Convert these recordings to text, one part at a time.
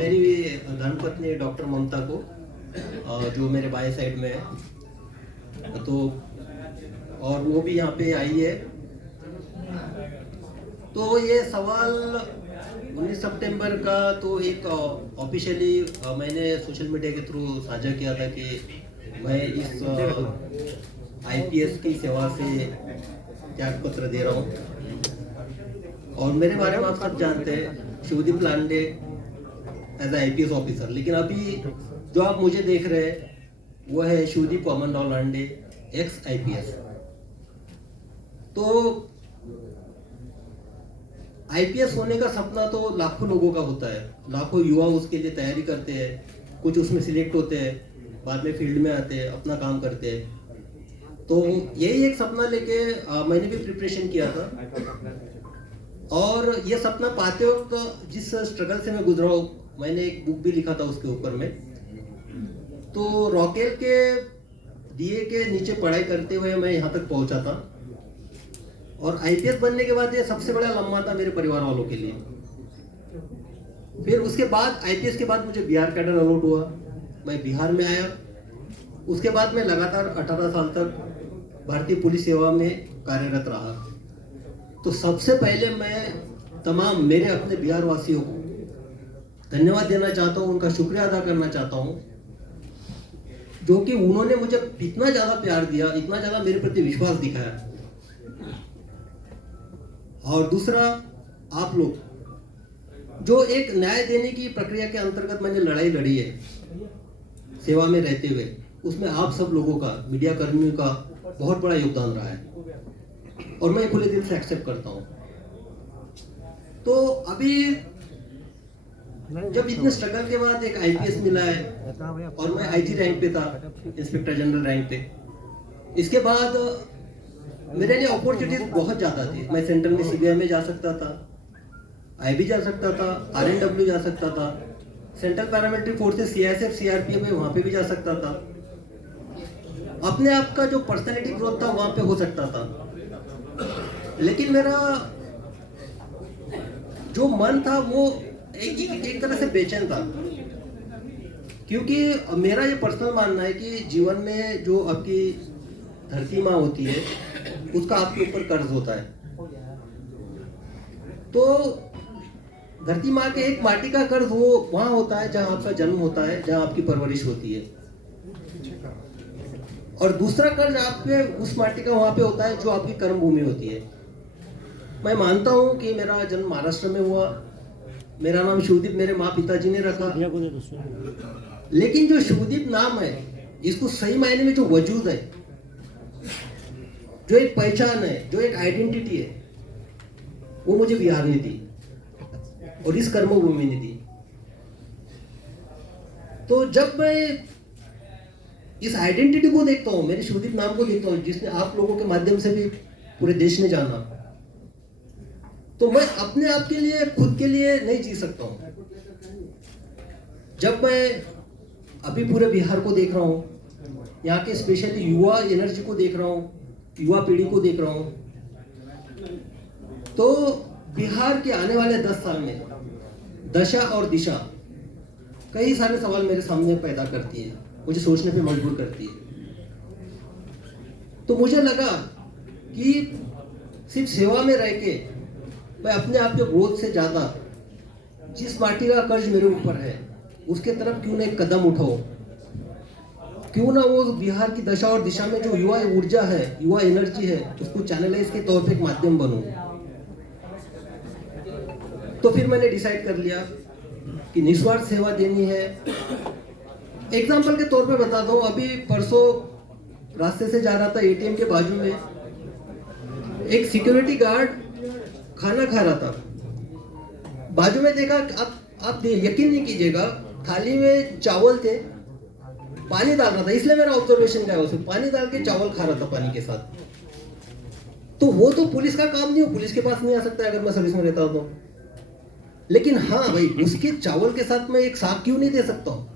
मेरी धर्मपत्नी डॉक्टर ममता को जो मेरे बाएं साइड में है, तो और वो भी यहाँ पे आई है। तो ये सवाल 19 सितंबर का तो एक ऑफिशियली मैंने सोशल मीडिया के थ्रू साझा किया था कि मैं इस आईपीएस की सेवा से त्याग पत्र दे रहा हूँ। और मेरे बारे में आप सब जानते हैं, शिवदीप लांडे एज आईपीएस ऑफिसर। लेकिन अभी जो आप मुझे देख रहे हैं वो है शिवदीप वामनराव लांडे, एक्स आईपीएस। तो आईपीएस होने का सपना तो लाखों लोगों का होता है, लाखों युवा उसके लिए तैयारी करते हैं, कुछ उसमें सिलेक्ट होते हैं, बाद में फील्ड में आते हैं, अपना काम करते हैं। तो यही एक सपना लेके मैंने भी प्रिपरेशन किया था। और ये सपना पाते वक्त जिस स्ट्रगल से मैं गुजरा हूँ, मैंने एक बुक भी लिखा था उसके ऊपर में। तो रॉकेल के डीए के नीचे पढ़ाई करते हुए मैं यहाँ तक पहुँचा था। और आईपीएस बनने के बाद ये सबसे बड़ा लम्हा था मेरे परिवार वालों के लिए। फिर उसके बाद आईपीएस के बाद मुझे बिहार कैडर अलॉट हुआ, मैं बिहार में आया। उसके बाद मैं लगातार 18 साल तक भारतीय पुलिस सेवा में कार्यरत रहा। तो सबसे पहले मैं तमाम मेरे अपने बिहार वासियों को धन्यवाद देना चाहता हूँ, उनका शुक्रिया अदा करना चाहता हूँ, जो कि उन्होंने मुझे इतना ज़्यादा प्यार दिया, इतना ज़्यादा मेरे प्रति विश्वास दिखाया। और दूसरा, आप लोग जो एक न्याय देने की प्रक्रिया के अंतर्गत मैंने लड़ाई लड़ी है सेवा में रहते हुए, उसमें आप सब लोगों का, मीडिया कर्मियों का बहुत बड़ा योगदान रहा है और मैं खुले दिल से एक्सेप्ट करता हूं। तो अभी जब इतने स्ट्रगल के बाद एक आईपीएस मिला है और मैं आईजी रैंक पे था, इंस्पेक्टर जनरल रैंक पे, इसके बाद मेरे लिए अपॉर्चुनिटीज बहुत ज्यादा थी। मैं सेंट्रल में सीबीआई में जा सकता था, आईबी जा सकता था, आरएनडब्ल्यू जा सकता था, central paramilitary forces CISF CRPF में वहां पे भी जा सकता था। अपने आप का जो पर्सनैलिटी ग्रोथ था वहां पे हो सकता था। लेकिन मेरा जो मन था वो एक तरह से बेचैन था, क्योंकि मेरा ये पर्सनल मानना है कि जीवन में जो आपकी धरती माँ होती है उसका आपके ऊपर कर्ज होता है। तो धरती माँ के एक माटी का कर्ज वो वहां होता है जहां आपका जन्म होता है, जहां आपकी परवरिश होती है। और दूसरा कर्ज आपके उस माटी का वहां पे होता है जो आपकी कर्म भूमि होती है। मैं मानता हूं कि मेरा जन्म महाराष्ट्र में हुआ, मेरा नाम शिवदीप मेरे माँ पिताजी ने रखा। लेकिन जो शिवदीप नाम है, इसको सही मायने में जो वजूद है, जो एक पहचान है, जो एक आइडेंटिटी है, वो मुझे बिहार ने दी और इस कर्मभूमि ने दी। तो जब मैं इस आइडेंटिटी को देखता हूं, मेरे शिवदीप नाम को देखता हूं, जिसने आप लोगों के माध्यम से भी पूरे देश ने जाना, तो मैं अपने आप के लिए, खुद के लिए नहीं जी सकता हूं। जब मैं अभी पूरे बिहार को देख रहा हूं, यहाँ के स्पेशली युवा एनर्जी को देख रहा हूं, युवा पीढ़ी को देख रहा हूं, तो बिहार के आने वाले 10 साल में दशा और दिशा कई सारे सवाल मेरे सामने पैदा करती है, मुझे सोचने पे मजबूर करती है। तो मुझे लगा कि सिर्फ सेवा में रह के मैं अपने आप के ग्रोथ से ज्यादा जिस माटी का कर्ज मेरे ऊपर है उसके तरफ क्यों ना एक कदम उठाओ, क्यों ना वो बिहार की दशा और दिशा में जो युवा ऊर्जा है, युवा एनर्जी है, उसको चैनलाइज के तौर पे एक माध्यम बनूं। तो फिर मैंने डिसाइड कर लिया कि निस्वार्थ सेवा देनी है। एग्जाम्पल के तौर पे बता दूं, अभी परसों रास्ते से जा रहा था, एटीएम के बाजू में एक सिक्योरिटी गार्ड खाना खा रहा था। बाजू में देखा, आप यकीन नहीं कीजिएगा, थाली में चावल थे, पानी डाल रहा था, इसलिए मेरा ऑब्जर्वेशन क्या है, उसमें पानी डाल के चावल खा रहा था पानी के साथ। तो वो तो पुलिस का काम नहीं हो, पुलिस के पास नहीं आ सकता अगर मैं सर्विस में रहता तो। लेकिन हाँ भाई, उसके चावल के साथ मैं एक साग क्यों नहीं दे सकता हूँ,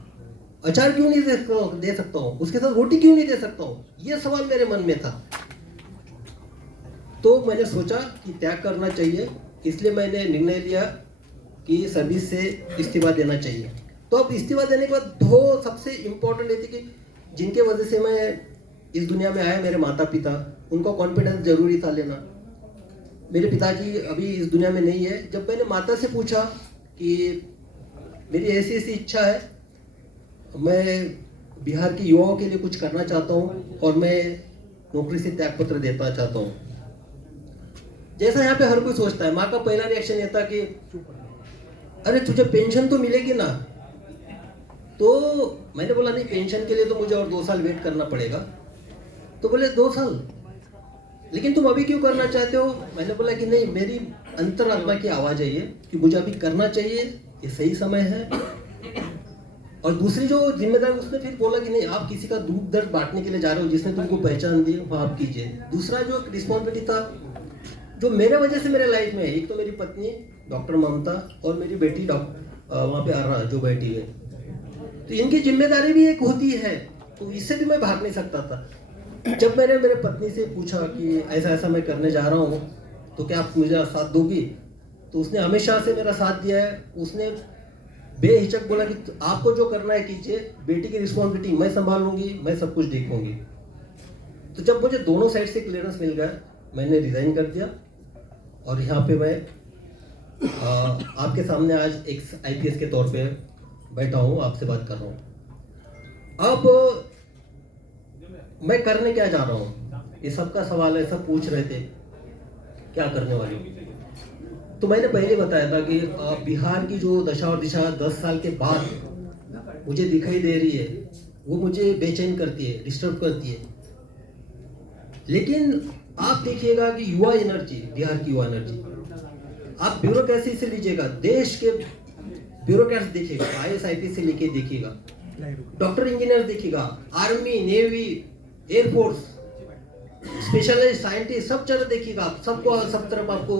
अचार क्यों नहीं दे सकता हूँ, उसके साथ रोटी क्यों नहीं दे सकता हूँ, ये सवाल मेरे मन में था। तो मैंने सोचा कि त्याग करना चाहिए, इसलिए मैंने निर्णय लिया कि सर्विस से इस्तीफा देना चाहिए। तो अब इस्तीफा देने के बाद दो सबसे इम्पोर्टेंट ये थी कि जिनके वजह से मैं इस दुनिया में आया, मेरे माता पिता, उनका कॉन्फिडेंस जरूरी था लेना। मेरे पिताजी अभी इस दुनिया में नहीं है। जब मैंने माता से पूछा कि मेरी ऐसी ऐसी इच्छा है, मैं बिहार के युवाओं के लिए कुछ करना चाहता हूँ और मैं नौकरी से त्यागपत्र देना चाहता हूँ, जैसा यहाँ पे हर कोई सोचता है, माँ का पहला रिएक्शन ये था कि अरे तुझे पेंशन तो मिलेगी ना। तो मैंने बोला नहीं, पेंशन के लिए तो मुझे और 2 साल वेट करना पड़ेगा। तो बोले 2 साल, लेकिन तुम अभी क्यों करना चाहते हो? मैंने बोला कि नहीं, मेरी अंतरात्मा की आवाज है ये कि मुझे अभी करना चाहिए, ये सही समय है। और दूसरी जो जिम्मेदारी, उसने फिर बोला कि नहीं, आप किसी का दुख दर्द बांटने के लिए जा रहे हो, जिसने तुमको पहचान दी वो आप कीजिए। दूसरा जो रिस्पॉन्सिबिलिटी था जो मेरे वजह से मेरे लाइफ में है, एक तो मेरी पत्नी डॉक्टर ममता और मेरी बेटी वहाँ पे अर्रा जो बैठी है, तो इनकी जिम्मेदारी भी एक होती है, तो इससे भी मैं भाग नहीं सकता था। जब मैंने मेरे पत्नी से पूछा कि ऐसा ऐसा मैं करने जा रहा हूँ, तो क्या आप मुझे साथ दोगी? तो उसने हमेशा से मेरा साथ दिया है। उसने बेहिचक बोला कि आपको जो करना है कीजिए, बेटी की रिस्पॉन्सिबिलिटी मैं संभाल लूंगी, मैं सब कुछ देखूंगी। तो जब मुझे दोनों साइड से क्लियरेंस मिल गया, मैंने रिजाइन कर दिया और यहाँ पे मैं आपके सामने आज एक IPS के तौर पे बैठा हूँ, आपसे बात कर रहा हूँ। अब मैं करने क्या जा रहा हूँ, ये सबका सवाल है, सब पूछ रहे थे क्या करने वाले हो। तो मैंने पहले बताया था कि बिहार की जो दशा और दिशा 10 साल के बाद मुझे दिखाई दे रही है, वो मुझे बेचैन करती है, डिस्टर्ब करती है। लेकिन आप देखिएगा कि युवा एनर्जी, बिहार की युवा एनर्जी, आप ब्यूरोक्रेसी से लीजिएगा, देश के ब्यूरोक्रेट्स देखिएगा, IAS IPS से लेके देखिएगा, डॉक्टर इंजीनियर देखिएगा, army, navy, air force, specialized scientist, सब जगह देखिएगा आप, सबको सब तरफ आपको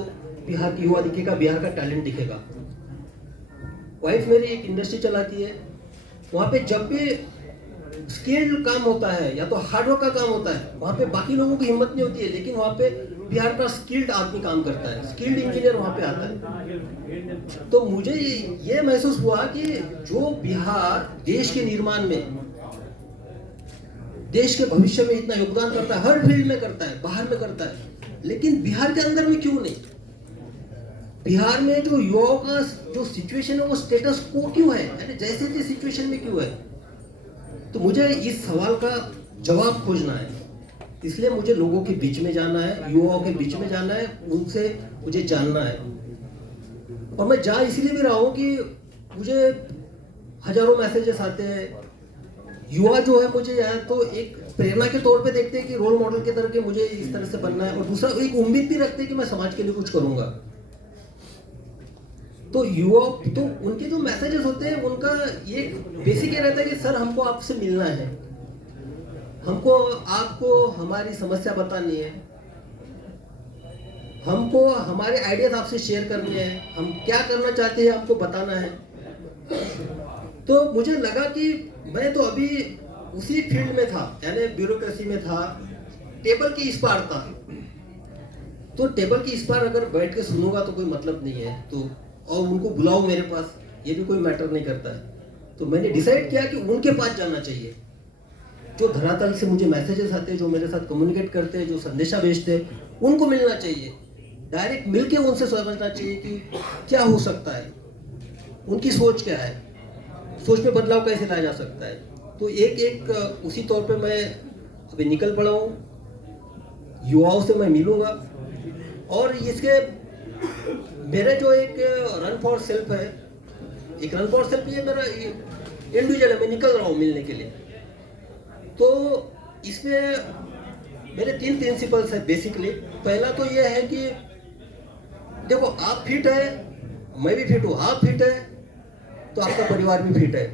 बिहार की युवा दिखेगा, बिहार का टैलेंट दिखेगा। वाइफ मेरी एक इंडस्ट्री चलाती है, वहाँ पे जब भी स्किल्ड काम होता है या तो हार्डवर्क का काम होता है, वहाँ पे बाकी लोगों की हिम्मत नहीं होती है, लेकिन वहाँ पे बिहार का स्किल्ड आदमी काम करता है, स्किल्ड इंजीनियर वहाँ पे आता है। तो मुझे ये महसूस हुआ कि जो बिहार देश के निर्माण में, देश के भविष्य में इतना योगदान करता है, हर फील्ड में करता है, बाहर में करता है, लेकिन बिहार के अंदर में क्यों नहीं? बिहार में जो युवाओं का जो सिचुएशन है वो स्टेटस को क्यों है, यानी जैसे थे सिचुएशन में क्यों है? तो मुझे इस सवाल का जवाब खोजना है, इसलिए मुझे लोगों के बीच में जाना है, युवाओं के बीच में जाना है, उनसे मुझे जानना है। और मैं जा इसलिए भी रहा हूँ कि मुझे हजारों मैसेजेस आते हैं, युवा जो है मुझे यहाँ तो एक प्रेरणा के तौर पे देखते हैं कि रोल मॉडल की तरह के मुझे इस तरह से बनना है, और दूसरा एक उम्मीद भी रखते हैं कि मैं समाज के लिए कुछ करूंगा। तो युवा, तो उनके जो मैसेजेस होते हैं उनका ये बेसिक ये रहता है कि सर हमको आपसे मिलना है, हमको आपको हमारी समस्या बतानी है, हमको हमारे आइडियाज आपसे शेयर करने हैं, हम क्या करना चाहते हैं आपको बताना है। तो मुझे लगा कि मैं तो अभी उसी फील्ड में था, यानी ब्यूरोक्रेसी में था, टेबल के इस पार था। तो टेबल के इस पार अगर बैठ के सुनूंगा तो कोई मतलब नहीं है, तो और उनको बुलाओ मेरे पास, ये भी कोई मैटर नहीं करता है। तो मैंने डिसाइड किया कि उनके पास जाना चाहिए, जो धरातल से मुझे मैसेजेस आते हैं, जो मेरे साथ कम्युनिकेट करते हैं, जो संदेशा भेजते हैं, उनको मिलना चाहिए, डायरेक्ट मिलके उनसे समझना चाहिए कि क्या हो सकता है, उनकी सोच क्या है, सोच में बदलाव कैसे लाया जा सकता है। तो एक उसी तौर पे मैं अभी निकल पड़ा हूँ, युवाओं से मैं मिलूंगा। और इसके मेरे जो एक रन फॉर सेल्फ है, एक रन फॉर सेल्फ ये मेरा इंडिविजुअल है, मैं निकल रहा हूँ मिलने के लिए। तो इसमें मेरे 3 प्रिंसिपल्स है बेसिकली। पहला तो ये है कि देखो, आप फिट है, मैं भी फिट हूँ, आप फिट है तो आपका परिवार भी फिट है।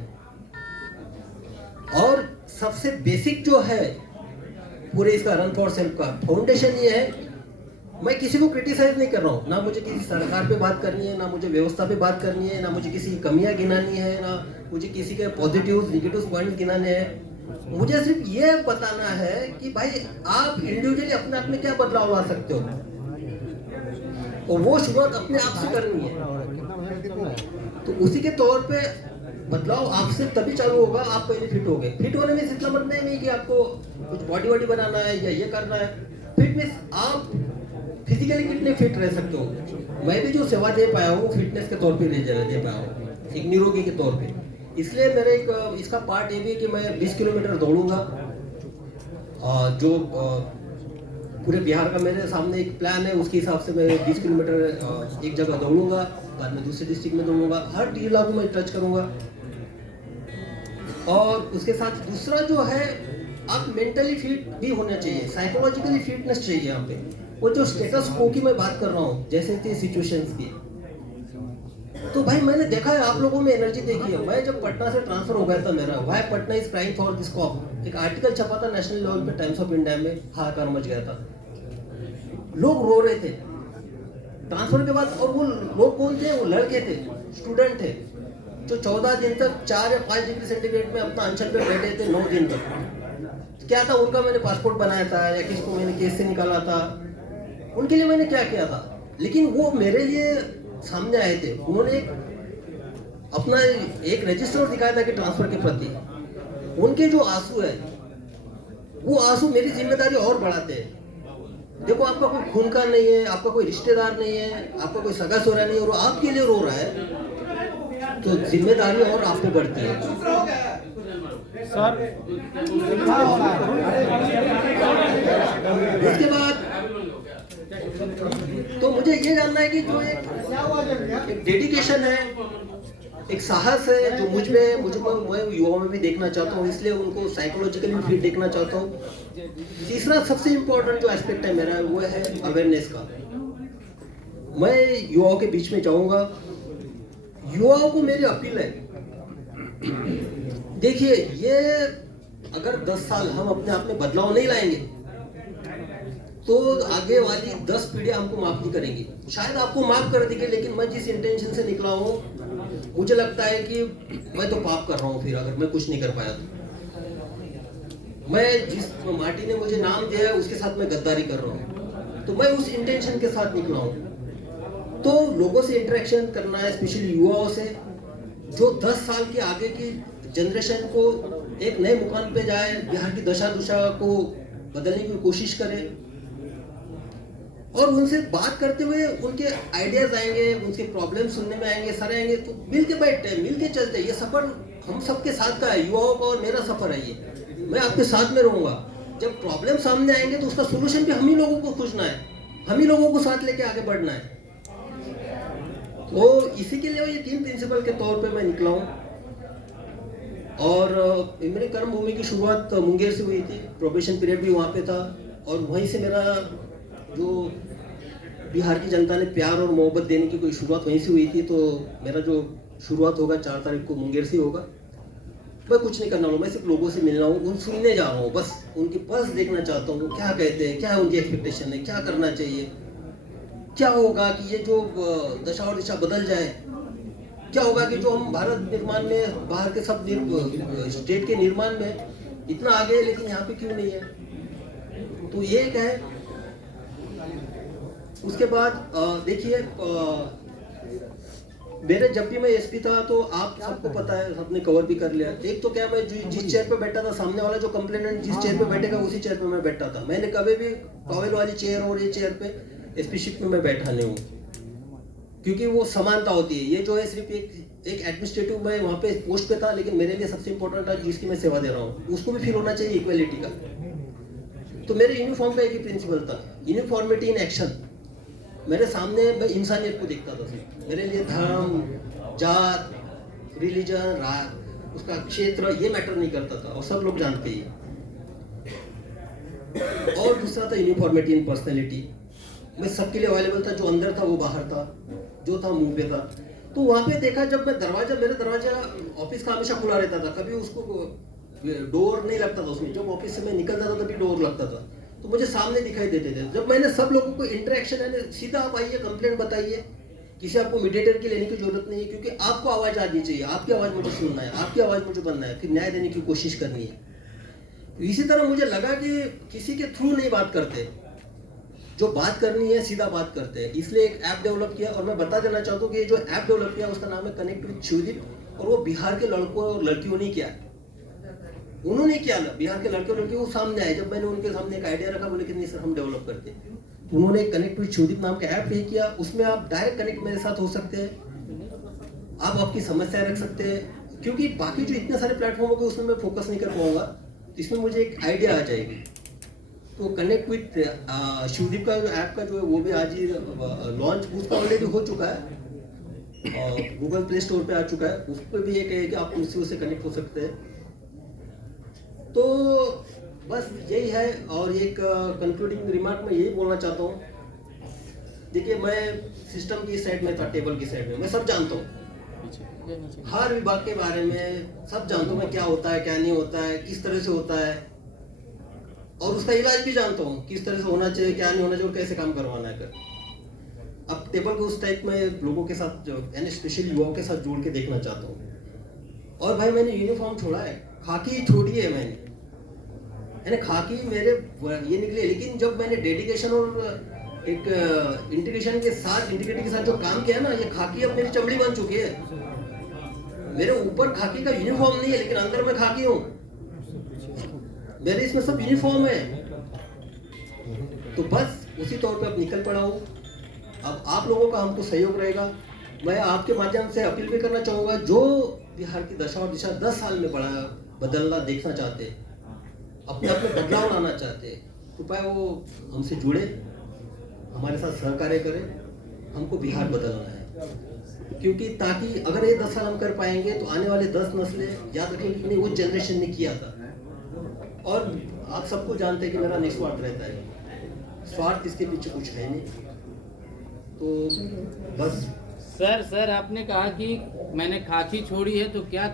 और सबसे बेसिक जो है पूरे इसका रन फॉर सेल्फ का फाउंडेशन ये है, मैं किसी को क्रिटिसाइज नहीं कर रहा हूँ, ना मुझे किसी सरकार पे बात करनी है, ना मुझे व्यवस्था पे बात करनी है, ना मुझे किसी की कमियां गिनानी है, ना मुझे किसी के पॉजिटिव नेगेटिव पॉइंट गिनाने हैं। मुझे सिर्फ ये बताना है कि भाई आप इंडिविजुअली अपने आप में क्या बदलाव ला सकते हो, और वो शुरुआत अपने आप से करनी है। तो उसी के तौर पे बदलाव आपसे तभी चालू होगा, आप पहले फिट हो गए। फिट होने में इतना मतलब नहीं कि आपको कुछ बॉडी वॉडी बनाना है या ये करना है। फिट मीन्स आप फिजिकली कितने फिट रह सकते हो। मैं भी जो सेवा दे पाया हूँ फिटनेस के तौर पे दे पाया हूँ, एक निरोगी के तौर पे। इसलिए मेरे एक इसका पार्ट ये भी है कि मैं 20 किलोमीटर दौड़ूंगा, जो पूरे बिहार का मेरे सामने एक प्लान है। उसके हिसाब से मैं 20 किलोमीटर एक जगह दौड़ूंगा, बाद में दूसरे डिस्ट्रिक्ट में दौड़ूंगा, हर जिला को मैं टच करूंगा। और उसके साथ दूसरा जो है, आप मेंटली फिट भी होना चाहिए, साइकोलॉजिकली फिटनेस चाहिए यहाँ पे। वो जो स्टेटस को की मैं बात कर रहा हूँ, जैसे थे सिचुएशंस की, तो भाई मैंने देखा है आप लोगों में एनर्जी देखी है। मैं जब पटना से ट्रांसफर हो गया था मेरा, why Patna is crying for this cop, एक आर्टिकल छपा था नेशनल लेवल पे, टाइम्स ऑफ इंडिया में, हाहाकार मच गया था, लोग रो रहे थे ट्रांसफर के बाद। और वो लोग कौन थे? वो लड़के थे, स्टूडेंट थे, जो 14 दिन तक 4 या 5 डिग्री सेंटीग्रेड में अपना अंचल पे बैठे थे 9 दिन तक। क्या था उनका? मैंने पासपोर्ट बनाया था या किसको मैंने केस से निकाला था, उनके लिए मैंने क्या किया था। लेकिन वो मेरे लिए सामने आए थे, उन्होंने अपना एक रजिस्टर दिखाया था कि ट्रांसफर के प्रति। उनके जो आंसू है, वो आंसू मेरी जिम्मेदारी और बढ़ाते हैं। देखो, आपका कोई खून का नहीं है, आपका कोई रिश्तेदार नहीं है, आपका कोई सगा सोहरा नहीं है, और आपके लिए रो रहा है, तो जिम्मेदारी और आप पे बढ़ती है। उसके बाद तो मुझे ये जानना है कि जो एक डेडिकेशन है, एक साहस है, जो मुझ में मैं युवाओं में भी देखना चाहता हूँ, इसलिए उनको साइकोलॉजिकली फिट देखना चाहता हूँ। तीसरा सबसे इम्पोर्टेंट जो एस्पेक्ट है मेरा, वो है अवेयरनेस का। मैं युवाओं के बीच में जाऊंगा, युवाओं को मेरी अपील है, देखिए, ये अगर 10 साल हम अपने आप में बदलाव नहीं लाएंगे तो आगे वाली 10 पीढ़ियां हमको माफ नहीं करेंगी। शायद आपको माफ कर देंगे, लेकिन मैं जिस इंटेंशन से निकला हूँ, मुझे लगता है कि मैं तो पाप कर रहा हूँ फिर, अगर मैं कुछ नहीं कर पाया तो। मैं जिस माटी ने मुझे नाम दिया है उसके साथ मैं गद्दारी कर रहा हूँ, तो मैं उस इंटेंशन के साथ निकला हूँ। तो लोगों से इंटरेक्शन करना है, स्पेशली युवाओं से, जो 10 साल के आगे की जनरेशन को एक नए मुकाम पे जाए, बिहार की दशा दुशा को बदलने की कोशिश करे, और उनसे बात करते हुए उनके आइडियाज आएंगे, उनके प्रॉब्लम सुनने में आएंगे, सारे आएंगे, तो मिल के बैठते हैं, मिल के चलते हैं। ये सफर हम सबके साथ का है, युवाओं का और मेरा सफर है ये। मैं आपके साथ में रहूंगा। जब प्रॉब्लम सामने आएंगे तो उसका सोल्यूशन भी हम ही लोगों को खोजना है, हम ही लोगों को साथ लेके आगे बढ़ना है। तो इसी के लिए ये 3 प्रिंसिपल के तौर पे मैं निकला हूँ। और मेरी कर्म भूमि की शुरुआत मुंगेर से हुई थी, प्रोबेशन पीरियड भी वहाँ पे था, और वहीं से मेरा जो बिहार की जनता ने प्यार और मोहब्बत देने की कोई शुरुआत वहीं से हुई थी। तो मेरा जो शुरुआत होगा 4 तारीख को मुंगेर से होगा। मैं कुछ नहीं करना हूँ, मैं सिर्फ लोगों से मिलना हूँ, उन सुनने जा रहा हूँ, बस उनकी पल्स देखना चाहता हूँ, क्या कहते हैं, क्या उनकी एक्सपेक्टेशन है, क्या करना चाहिए, क्या होगा कि ये जो दशा और दिशा बदल जाए, क्या होगा कि जो हम भारत निर्माण में, बाहर के सब स्टेट के निर्माण में इतना आगे है, लेकिन यहाँ पे क्यों नहीं है। तो ये एक है। उसके बाद देखिए, मेरे जब भी मैं एसपी था, तो आप सबको पता है, सबने कवर भी कर लिया। एक तो क्या, मैं जिस चेयर पे बैठा था, सामने वाला जो कंप्लेनेंट जिस चेयर पे बैठेगा उसी चेयर पे मैं बैठा था। मैंने कभी भी टॉवेल वाली चेयर और ये चेयर पे एसपीशिप में मैं बैठा नहीं हूँ, क्योंकि वो समानता होती है। ये जो है सिर्फ एक एडमिनिस्ट्रेटिव, मैं वहाँ पे पोस्ट पे था, लेकिन मेरे लिए सबसे इंपॉर्टेंट था जिसकी मैं सेवा दे रहा हूँ, उसको भी फील होना चाहिए इक्वलिटी का। तो मेरे यूनिफॉर्म का एक ही प्रिंसिपल था, यूनिफॉर्मिटी इन एक्शन। मेरे सामने मैं इंसानियत को देखता था सिर्फ। मेरे लिए धर्म, जात, रिलीजन, उसका क्षेत्र, ये मैटर नहीं करता था, और सब लोग जानते ही। और दूसरा था यूनिफॉर्मिटी इन पर्सनैलिटी। मैं सबके लिए अवेलेबल था, जो अंदर था वो बाहर था, जो था मुंह पे था। तो वहाँ पे देखा, जब मैं मेरा दरवाजा ऑफिस का हमेशा खुला रहता था, कभी उसको डोर नहीं लगता था उसमें। जब ऑफिस से मैं निकलता था तभी डोर लगता था, तो मुझे सामने दिखाई देते थे। जब मैंने सब लोगों को इंटरेक्शन है, सीधा आप आइए, कंप्लेंट बताइए, किसी आपको मीडिएटर की लेने की जरूरत नहीं है, क्योंकि आपको आवाज आनी चाहिए, आपकी आवाज मुझे सुनना है, आपकी आवाज मुझे बनना है, फिर न्याय देने की कोशिश करनी है। इसी तरह मुझे लगा कि किसी के थ्रू नहीं बात करते, जो बात करनी है सीधा बात करते हैं, इसलिए एक ऐप डेवलप किया। और मैं बता देना चाहता हूँ कि ये जो ऐप डेवलप किया उसका नाम है कनेक्ट विद शिवदीप, और वो बिहार के लड़कों और लड़कियों ने किया, उन्होंने किया ना, बिहार के लड़के और लड़कियों वो सामने आए। जब मैंने उनके सामने एक आइडिया रखा, बोले कि नहीं सर हम डेवलप करते हैं, तो उन्होंने कनेक्ट विद शिवदीप नाम का ऐप पे किया। उसमें आप डायरेक्ट कनेक्ट मेरे साथ हो सकते हैं, आप आपकी समस्याएं रख सकते हैं, क्योंकि बाकी जो इतने सारे प्लेटफॉर्म हो गए उसमें मैं फोकस नहीं कर पाऊंगा, इसमें मुझे एक आइडिया आ जाएगी। तो कनेक्ट विद शिवदीप का ऐप का जो है वो भी आज ही लॉन्च उसका ऑलरेडी हो चुका है, और गूगल प्ले स्टोर पे आ चुका है। उस पर भी एक है कि आप उससे कनेक्ट हो सकते हैं। तो बस यही है। और एक कंक्लूडिंग रिमार्क में यही बोलना चाहता हूँ, देखिए मैं सिस्टम की साइड में था, टेबल की साइड में मैं सब जानता हूँ, हर विभाग के बारे में सब जानता हूँ मैं, क्या होता है क्या नहीं होता है, किस तरह से होता है, और उसका इलाज भी जानता हूँ किस तरह से होना चाहिए, क्या नहीं होना चाहिए, और कैसे काम करवाना है कर। अब टेबल को उस टाइप में लोगों के साथ जो यानी स्पेशली युवाओं के साथ जोड़ के देखना चाहता हूँ। और भाई मैंने यूनिफॉर्म छोड़ा है, खाकी छोड़ी है मैंने, यानी खाकी मेरे ये निकले, लेकिन जब मैंने डेडिकेशन और एक इंटीग्रेशन के साथ इंटीग्रिटी के साथ जो काम किया ना, ये खाकी अब मेरी चमड़ी बन चुकी है। मेरे ऊपर खाकी का यूनिफॉर्म नहीं है, लेकिन अंदर मैं खाकी हूँ, मेरे इसमें सब यूनिफॉर्म है। तो बस उसी तौर पे अब निकल पड़ा हूँ। अब आप लोगों का हमको सहयोग रहेगा। मैं आपके माध्यम से अपील भी करना चाहूँगा, जो बिहार की दशा और दिशा 10 साल में बदलना देखना चाहते, अपने अपने बदलाव लाना चाहते, कृपया वो हमसे जुड़े, हमारे साथ सहकार्य करें। हमको बिहार बदलना है, क्योंकि ताकि अगर ये 10 साल हम कर पाएंगे तो आने वाले 10 नस्लें याद रखेंगे कि नहीं वो जनरेशन ने किया था। और आप सबको जानते हैं कि मेरा निस्वार्थ रहता है, स्वार्थ इसके पीछे कुछ है नहीं। तो बस सर आपने कहा कि मैंने खाकी छोड़ी है, तो क्या